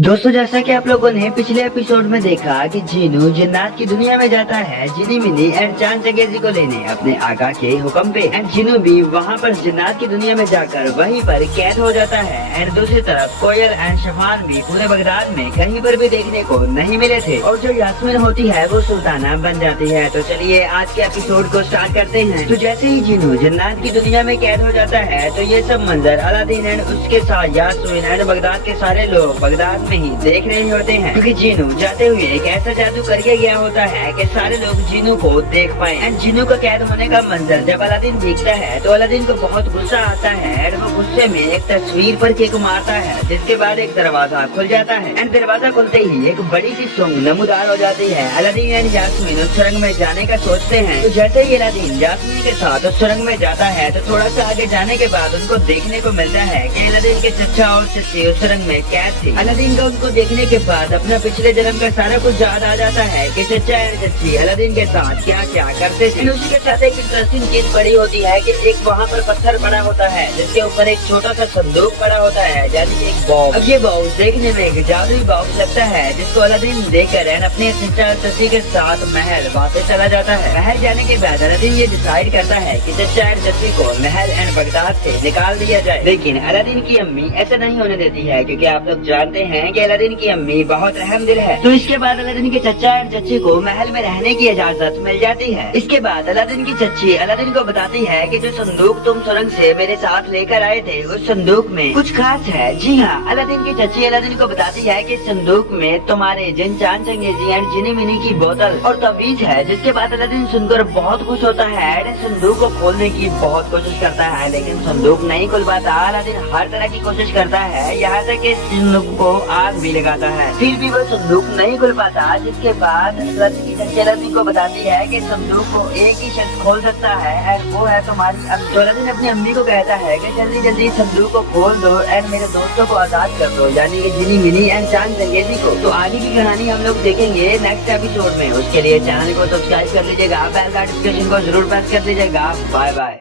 दोस्तों, जैसा कि आप लोगों ने पिछले एपिसोड में देखा कि जीनू जिन्नात की दुनिया में जाता है जिनी मिनी एंड चांद चंगेजी को लेने अपने आका के हुक्म पे। एंड जीनू भी वहाँ पर जिन्नात की दुनिया में जाकर वहीं पर कैद हो जाता है। एंड दूसरी तरफ कोयल एंड शफान भी पूरे बगदाद में कहीं पर भी देखने को नहीं मिले थे और जो यास्मीन होती है वो सुल्ताना बन जाती है। तो चलिए आज के एपिसोड को स्टार्ट करते हैं। तो जैसे ही जीनू जिन्नात की दुनिया में कैद हो जाता है तो ये सब मंजर अलादीन एंड उसके साथ यास्मीन एंड बगदाद के सारे लोग बगदाद में ही देख रहे होते हैं, क्योंकि जीनू जाते हुए एक ऐसा जादू करके गया होता है कि सारे लोग जीनू को देख पाए। एंड जीनू का कैद होने का मंजर जब अलादीन देखता है तो अलादीन को बहुत गुस्सा आता है और वो गुस्से में एक तस्वीर पर किक मारता है, जिसके बाद एक दरवाजा खुल जाता है। एंड दरवाजा खुलते ही एक बड़ी सी सुंग नमूदार हो जाती है। अलादीन एंड यास्मीन उस सुरंग में जाने का सोचते हैं। तो जैसे ही अलादीन यास्मीन के साथ उस सुरंग में जाता है तो थोड़ा सा आगे जाने के बाद उनको देखने को मिलता है कि अलादीन के चचा और चची उस सुरंग में कैद थी। अलादीन का उनको देखने के बाद अपना पिछले जन्म का सारा कुछ याद आ जाता है कि चचा और चची अलादीन के साथ क्या क्या करते थे। उसी के साथ एक इंटरेस्टिंग चीज पड़ी होती है कि एक वहाँ पर पत्थर पड़ा होता है जिसके ऊपर एक छोटा सा संदूक पड़ा होता है, यानी कि एक बॉक्स। अब ये बॉक्स देखने में एक जादुई बॉक्स लगता है, जिसको अलादीन देखकर अपने चचा और चची के साथ महल वापस चला जाता है। महल जाने के बाद अलादीन ये डिसाइड करता है कि चचा और चची को महल एंड बगदाद से निकाल दिया जाए। लेकिन अलादीन की अम्मी ऐसा नहीं होने देती है, क्योंकि आप लोग जानते हैं कि अलादीन की अम्मी बहुत रहम दिल है। तो इसके बाद अलादीन के चचा और चची को महल में रहने की इजाजत मिल जाती है। इसके बाद अलादीन की चची अलादीन को बताती है कि जो संदूक तुम सुरंग से मेरे साथ लेकर आए थे उस संदूक में कुछ खास है। जी हाँ, अलादीन की चची अलादीन को बताती है कि संदूक में तुम्हारे जिन चांद चंगेजी एंड जिनी मिनी की बोतल और तवीज है। जिसके बाद अलादीन सुनकर बहुत खुश होता है और संदूक को खोलने की बहुत कोशिश करता है, लेकिन संदूक नहीं खुल पाता। अलादीन हर तरह की कोशिश करता है, यहाँ तक कि संदूक को आग भी लगाता है, फिर भी वो संदूक नहीं खुल पाता। जिसके बाद अलादीन को बताती है कि संदूक को एक ही शख्स खोल सकता है और वो है तुम्हारी अम्मी। तो अलादीन अपनी अम्मी को कहता है कि जल्दी जल्दी संदूक को खोल दो और मेरे दोस्तों को आजाद कर दो, यानी कि जिनी मिनी एंड चांद चंगेजी को। तो आगे की कहानी हम लोग देखेंगे नेक्स्ट एपिसोड में। उसके लिए चैनल को सब्सक्राइब कर लीजिएगा, बेल नोटिफिकेशन को जरूर प्रेस कर दीजिएगा। Bye bye.